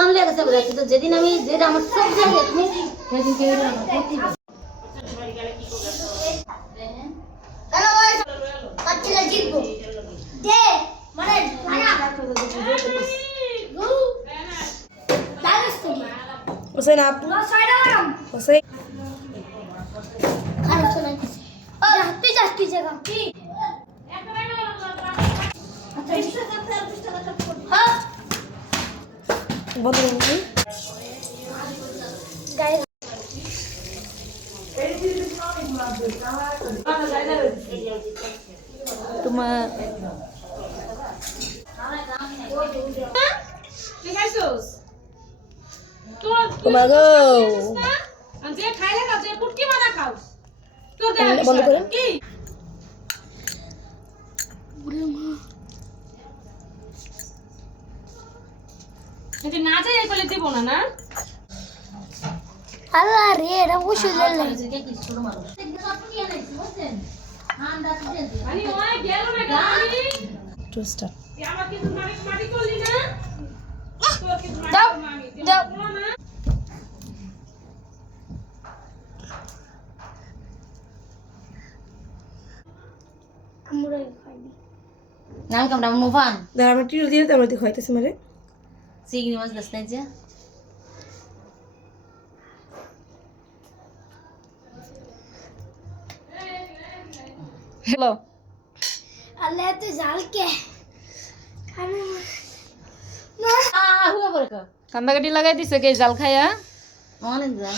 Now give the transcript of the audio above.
কান লেগেছে বলে কিন্তু যেদিন আমি যেটা আমার চোখ যায় দেখনি সেদিন কে আমার প্রতি হ্যালো ভাই কাচ্চিলা জিতবো দে মানে ভাড়া হোসেন আপ হোসেন খারাপ শোনাই তুই যাস কি জায়গা কি হ্যাঁ বন্ধ করুন গাইস তোমার তুই খাইছস তোর তোমার গো আমি যে খাইলে না যে পুটকি মারা খাও তোর দেখ বন্ধ করুন কি যদি না যাই এই বলে দেব না না আল্লাহ রে এটা ওষুধ লেলে মানে ওই গেল না গাড়ি টু স্টার্ট তুই আমাকে তো মারি করলি না তোর কি দাও, দাও। না আমরা খাইনি নাম কামড়া মুফান দাঁড়া আমি টিরু দিয়ে তারপর দিয়ে খাইতেছি মারে চিংড়ি মাছ দাস না যে হ্যালো আল্লাহ তো জাল কে খানা হুয়া বলকা কান্দাকাটি লাগাই দিছে কে জাল খায়া অনেক জাল